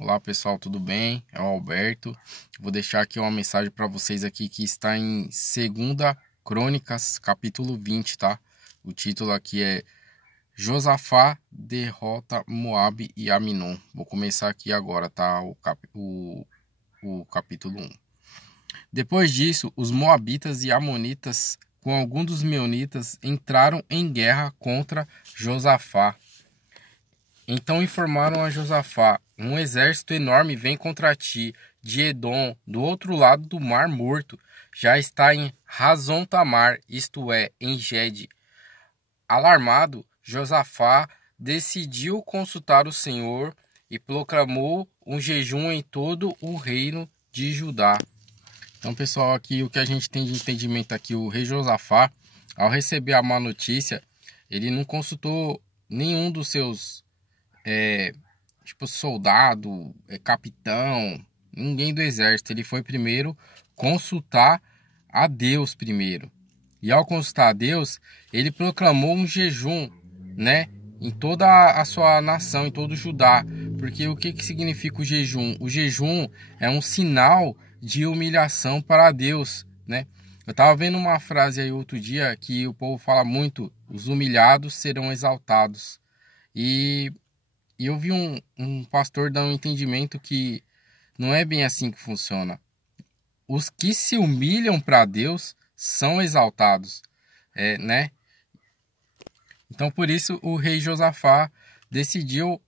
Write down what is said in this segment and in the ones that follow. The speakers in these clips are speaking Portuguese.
Olá pessoal, tudo bem? É o Alberto. Vou deixar aqui uma mensagem para vocês aqui que está em 2 Crônicas, capítulo 20, tá? O título aqui é Josafá derrota Moabe e Aminon. Vou começar aqui agora, tá? O capítulo 1. Depois disso, os moabitas e amonitas, com alguns dos meunitas, entraram em guerra contra Josafá. Então informaram a Josafá: um exército enorme vem contra ti, de Edom, do outro lado do Mar Morto. Já está em Hazon Tamar, isto é, em Gede. Alarmado, Josafá decidiu consultar o Senhor e proclamou um jejum em todo o reino de Judá. Então, pessoal, aqui o que a gente tem de entendimento aqui, o rei Josafá, ao receber a má notícia, ele não consultou nenhum dos seus soldado, capitão, ninguém do exército. Ele foi primeiro consultar a Deus primeiro. E ao consultar a Deus, ele proclamou um jejum, né, em toda a sua nação, em todo o Judá. Porque o que significa o jejum? O jejum é um sinal de humilhação para Deus, né? Eu estava vendo uma frase aí outro dia que o povo fala muito: os humilhados serão exaltados. E eu vi um pastor dar um entendimento que não é bem assim que funciona. Os que se humilham para Deus são exaltados, né? Então, por isso, o rei Josafá decidiu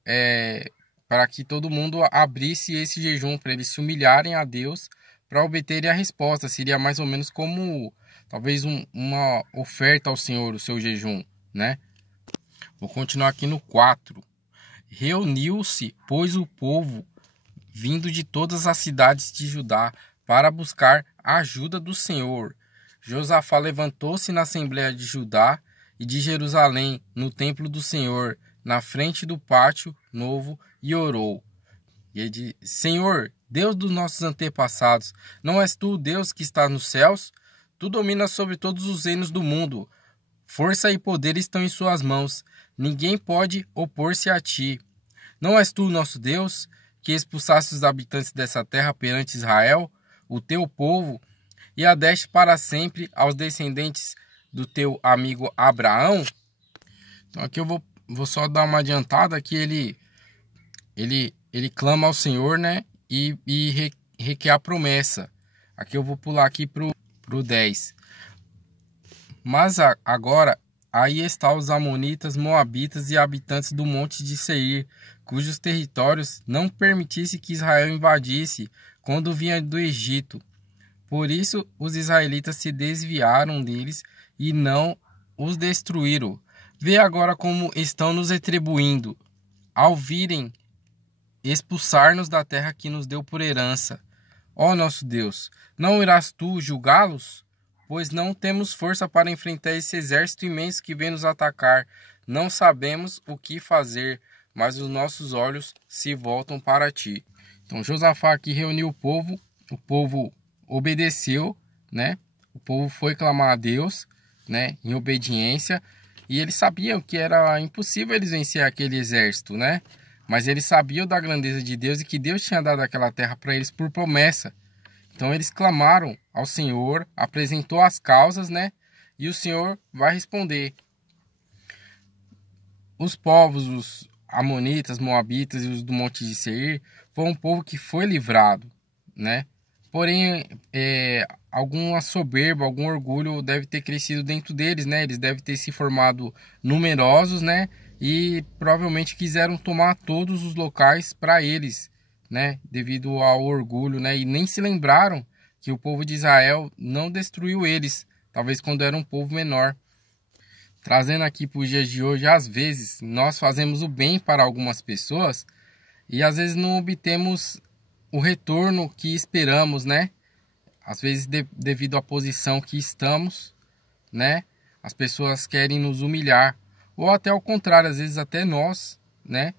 para que todo mundo abrisse esse jejum, para eles se humilharem a Deus, para obterem a resposta. Seria mais ou menos como, talvez, uma oferta ao Senhor, o seu jejum, né? Vou continuar aqui no 4. Reuniu-se, pois, o povo, vindo de todas as cidades de Judá, para buscar a ajuda do Senhor. Josafá levantou-se na assembleia de Judá e de Jerusalém, no templo do Senhor, na frente do pátio novo, e orou. E ele disse: Senhor, Deus dos nossos antepassados, não és tu o Deus que está nos céus? Tu dominas sobre todos os reinos do mundo. Força e poder estão em suas mãos. Ninguém pode opor-se a ti. Não és tu, nosso Deus, que expulsaste os habitantes dessa terra perante Israel, o teu povo, e a deste para sempre aos descendentes do teu amigo Abraão? Então aqui eu vou só dar uma adiantada que ele clama ao Senhor, né? E requer a promessa. Aqui eu vou pular aqui pro 10. Mas agora aí estão os amonitas, moabitas e habitantes do monte de Seir, cujos territórios não permitisse que Israel invadisse quando vinha do Egito. Por isso os israelitas se desviaram deles e não os destruíram. Vê agora como estão nos retribuindo, ao virem expulsar-nos da terra que nos deu por herança. Ó nosso Deus, não irás tu julgá-los? Pois não temos força para enfrentar esse exército imenso que vem nos atacar. Não sabemos o que fazer, mas os nossos olhos se voltam para ti. Então Josafá aqui reuniu o povo obedeceu, né? O povo foi clamar a Deus, né, em obediência, e eles sabiam que era impossível eles vencer aquele exército, né? Mas eles sabiam da grandeza de Deus e que Deus tinha dado aquela terra para eles por promessa. Então eles clamaram ao Senhor, apresentou as causas, né? E o Senhor vai responder. Os povos, os amonitas, moabitas e os do monte de Seir, foi um povo que foi livrado, né? Porém, alguma soberba, algum orgulho deve ter crescido dentro deles, né? Eles devem ter se formado numerosos, né? E provavelmente quiseram tomar todos os locais para eles, né? Devido ao orgulho, né? E nem se lembraram que o povo de Israel não destruiu eles, talvez quando era um povo menor. Trazendo aqui para os dias de hoje, às vezes nós fazemos o bem para algumas pessoas e às vezes não obtemos o retorno que esperamos, né? Às vezes devido à posição que estamos, né? As pessoas querem nos humilhar. Ou até ao contrário, às vezes até nós, né?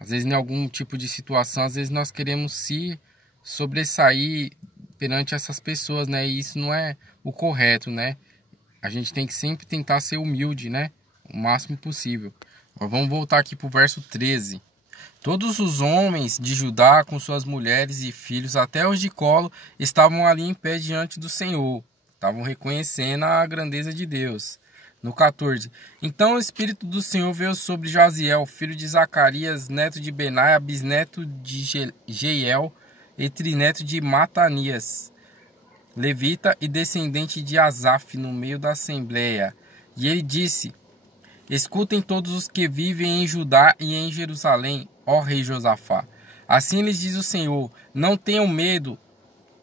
Às vezes em algum tipo de situação, às vezes nós queremos se sobressair perante essas pessoas, né? E isso não é o correto, né? A gente tem que sempre tentar ser humilde, né? O máximo possível. Mas vamos voltar aqui para o verso 13. Todos os homens de Judá, com suas mulheres e filhos, até os de colo, estavam ali em pé diante do Senhor. Estavam reconhecendo a grandeza de Deus. No 14. Então o Espírito do Senhor veio sobre Jaziel, filho de Zacarias, neto de Benaia, bisneto de Jeiel, e trineto de Matanias, levita e descendente de Asaf, no meio da assembleia. E ele disse: escutem todos os que vivem em Judá e em Jerusalém, ó rei Josafá. Assim lhes diz o Senhor: não tenham medo,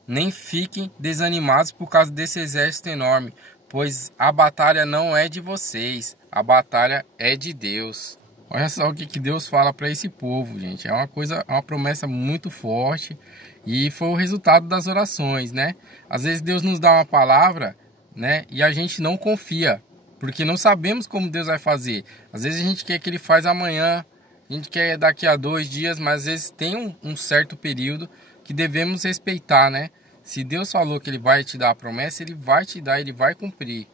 nem fiquem desanimados por causa desse exército enorme, pois a batalha não é de vocês, a batalha é de Deus. Olha só o que Deus fala para esse povo, gente. É uma promessa muito forte e foi o resultado das orações, né? Às vezes Deus nos dá uma palavra, né? E a gente não confia, porque não sabemos como Deus vai fazer. Às vezes a gente quer que Ele faz amanhã, a gente quer daqui a 2 dias, mas às vezes tem um certo período que devemos respeitar, né? Se Deus falou que Ele vai te dar a promessa, Ele vai te dar, Ele vai cumprir.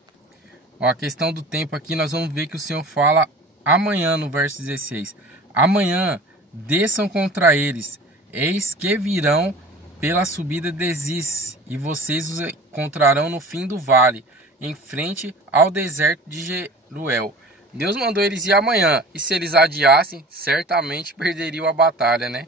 Ó, a questão do tempo aqui, nós vamos ver que o Senhor fala amanhã no verso 16. Amanhã desçam contra eles, eis que virão pela subida de Ziz, e vocês os encontrarão no fim do vale, em frente ao deserto de Jeruel. Deus mandou eles ir amanhã, e se eles adiassem, certamente perderiam a batalha, né?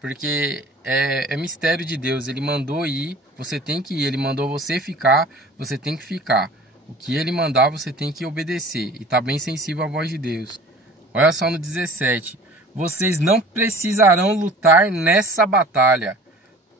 Porque é mistério de Deus. Ele mandou ir, você tem que ir. Ele mandou você ficar, você tem que ficar. O que Ele mandar, você tem que obedecer. E está bem sensível à voz de Deus. Olha só no 17. Vocês não precisarão lutar nessa batalha.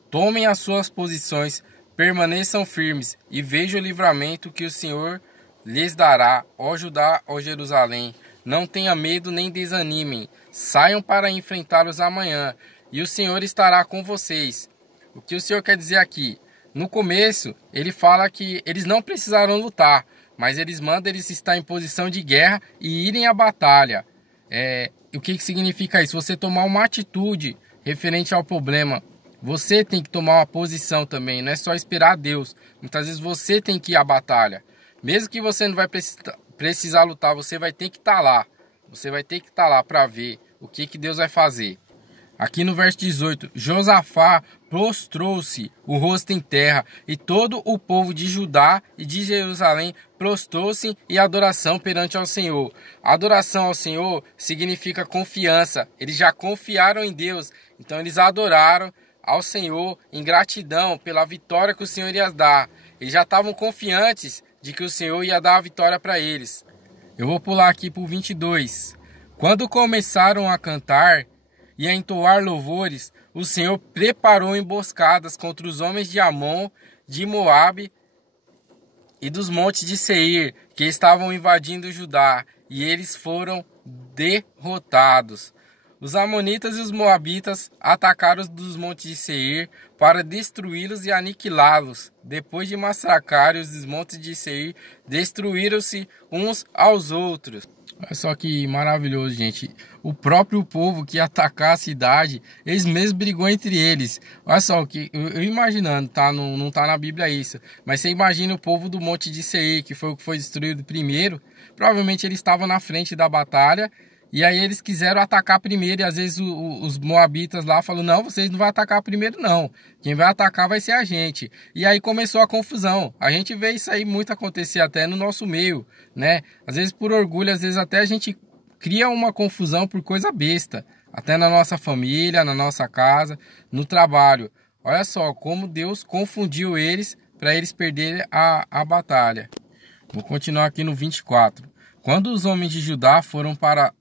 Tomem as suas posições, permaneçam firmes e vejam o livramento que o Senhor lhes dará, ó Judá, ó Jerusalém. Não tenha medo nem desanimem. Saiam para enfrentá-los amanhã, e o Senhor estará com vocês. O que o Senhor quer dizer aqui? No começo, ele fala que eles não precisaram lutar, mas eles mandam eles estar em posição de guerra e irem à batalha. O que significa isso? Você tomar uma atitude referente ao problema. Você tem que tomar uma posição também, não é só esperar Deus. Muitas vezes você tem que ir à batalha. Mesmo que você não vai precisar lutar, você vai ter que estar lá. Você vai ter que estar lá para ver o que Deus vai fazer. Aqui no verso 18, Josafá prostrou-se o rosto em terra, e todo o povo de Judá e de Jerusalém prostrou-se em adoração perante ao Senhor. Adoração ao Senhor significa confiança. Eles já confiaram em Deus, então eles adoraram ao Senhor em gratidão pela vitória que o Senhor ia dar. Eles já estavam confiantes de que o Senhor ia dar a vitória para eles. Eu vou pular aqui para o 22. Quando começaram a cantar e a entoar louvores, o Senhor preparou emboscadas contra os homens de Amon, de Moabe e dos montes de Seir, que estavam invadindo Judá, e eles foram derrotados. Os amonitas e os moabitas atacaram os dos montes de Seir para destruí-los e aniquilá-los. Depois de massacrarem os montes de Seir, destruíram-se uns aos outros. Olha só que maravilhoso, gente. O próprio povo que ia atacar a cidade, eles mesmos brigou entre eles. Olha só, eu imaginando, tá? Não tá na Bíblia isso. Mas você imagina o povo do Monte de Seir, que foi o que foi destruído primeiro. Provavelmente eles estavam na frente da batalha. E aí eles quiseram atacar primeiro. E às vezes os moabitas lá falaram: não, vocês não vão atacar primeiro não. Quem vai atacar vai ser a gente. E aí começou a confusão. A gente vê isso aí muito acontecer até no nosso meio, né? Às vezes por orgulho, às vezes até a gente cria uma confusão por coisa besta. Até na nossa família, na nossa casa, no trabalho. Olha só como Deus confundiu eles para eles perderem a batalha. Vou continuar aqui no 24. Quando os homens de Judá foram para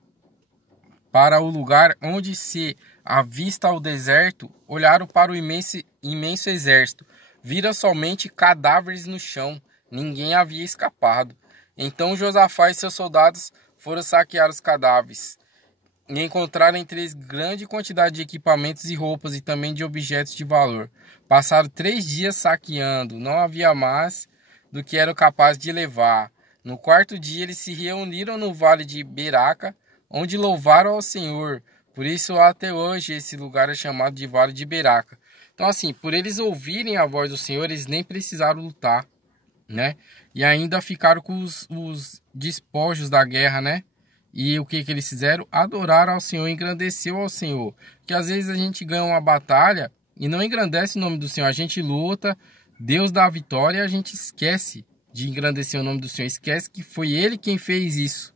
o lugar onde se avista o deserto, olharam para o imenso exército. Viram somente cadáveres no chão. Ninguém havia escapado. Então Josafá e seus soldados foram saquear os cadáveres. E encontraram entre eles grande quantidade de equipamentos e roupas e também de objetos de valor. Passaram 3 dias saqueando. Não havia mais do que eram capazes de levar. No 4º dia eles se reuniram no vale de Beraca, onde louvaram ao Senhor. Por isso até hoje esse lugar é chamado de Vale de Beraca. Então assim, por eles ouvirem a voz do Senhor, eles nem precisaram lutar, né? E ainda ficaram com os despojos da guerra, né? E o que eles fizeram? Adoraram ao Senhor, engrandeceu ao Senhor. Porque às vezes a gente ganha uma batalha e não engrandece o nome do Senhor. A gente luta, Deus dá a vitória e a gente esquece de engrandecer o nome do Senhor. Esquece que foi Ele quem fez isso.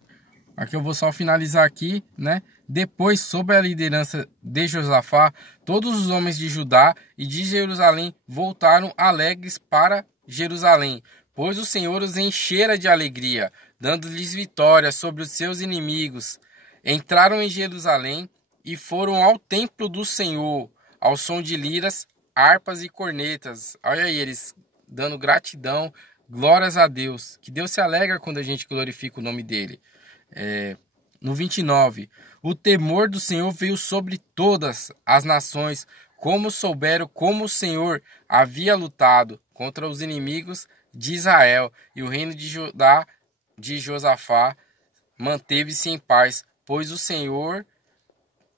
Aqui eu vou só finalizar aqui, né? Depois, sob a liderança de Josafá, todos os homens de Judá e de Jerusalém voltaram alegres para Jerusalém, pois o Senhor os enchera de alegria, dando-lhes vitória sobre os seus inimigos. Entraram em Jerusalém e foram ao templo do Senhor, ao som de liras, harpas e cornetas. Olha aí, eles dando gratidão, glórias a Deus. Que Deus se alegra quando a gente glorifica o nome dele. No 29, o temor do Senhor veio sobre todas as nações, como souberam como o Senhor havia lutado contra os inimigos de Israel, e o reino de Judá, de Josafá, manteve-se em paz, pois o Senhor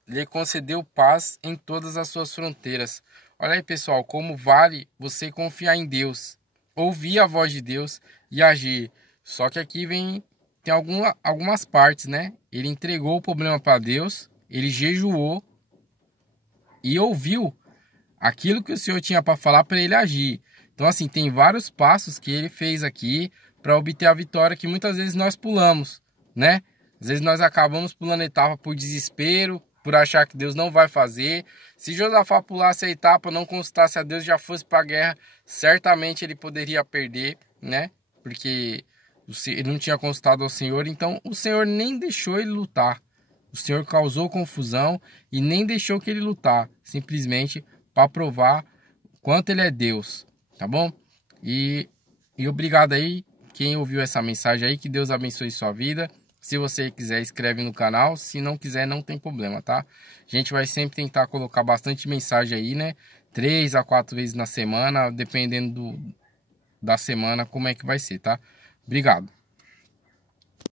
lhe concedeu paz em todas as suas fronteiras. Olha aí, pessoal, como vale você confiar em Deus, ouvir a voz de Deus e agir. Só que aqui tem algumas partes, né? Ele entregou o problema para Deus, ele jejuou e ouviu aquilo que o Senhor tinha para falar para ele agir. Então, assim, tem vários passos que ele fez aqui para obter a vitória que muitas vezes nós pulamos, né? Às vezes nós acabamos pulando etapa por desespero, por achar que Deus não vai fazer. Se Josafá pulasse a etapa, não consultasse a Deus, já fosse para a guerra, certamente ele poderia perder, né? Porque ele não tinha consultado ao Senhor, então o Senhor nem deixou ele lutar. O Senhor causou confusão e nem deixou que ele lutar, simplesmente para provar quanto ele é Deus, tá bom? E obrigado aí quem ouviu essa mensagem aí, que Deus abençoe sua vida. Se você quiser, inscreve no canal, se não quiser, não tem problema, tá? A gente vai sempre tentar colocar bastante mensagem aí, né? 3 a 4 vezes na semana, dependendo da semana, como é que vai ser, tá? Obrigado.